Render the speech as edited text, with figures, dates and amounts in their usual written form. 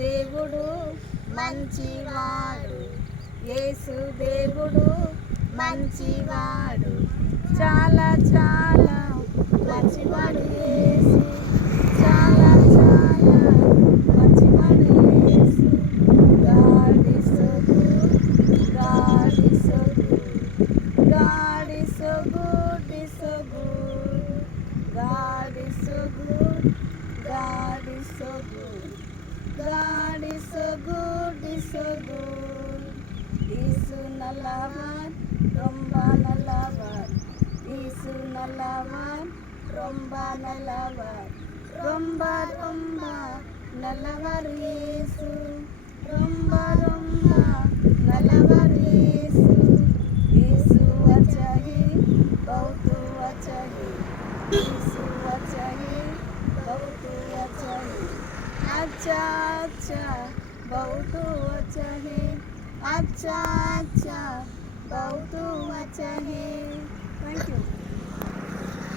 దేవుడు మంచివాడు, యేసు దేవుడు మంచివాడు, చాలా చాలా మంచివాడు యేసు, చాలా చాలా మంచివాడు యేసు. God is so good, God is so good, God is so good, is so good, God is so good, God is so good, God is so good, is so good. యేసు நல்லவர், ரொம்ப நல்லவர், యేసు நல்லவர், ரொம்ப நல்லவர், ரொம்ப ரொம்ப நல்லவர் యేసు, ரொம்ப ரொம்ப நல்லவர் యేసు. యేసు अच्छा है, बहुत अच्छा है, యేసు अच्छा है, बहुत अच्छा है, अच्छा अच्छा बहुत अच्छा है, अच्छा अच्छा बहुत अच्छा है.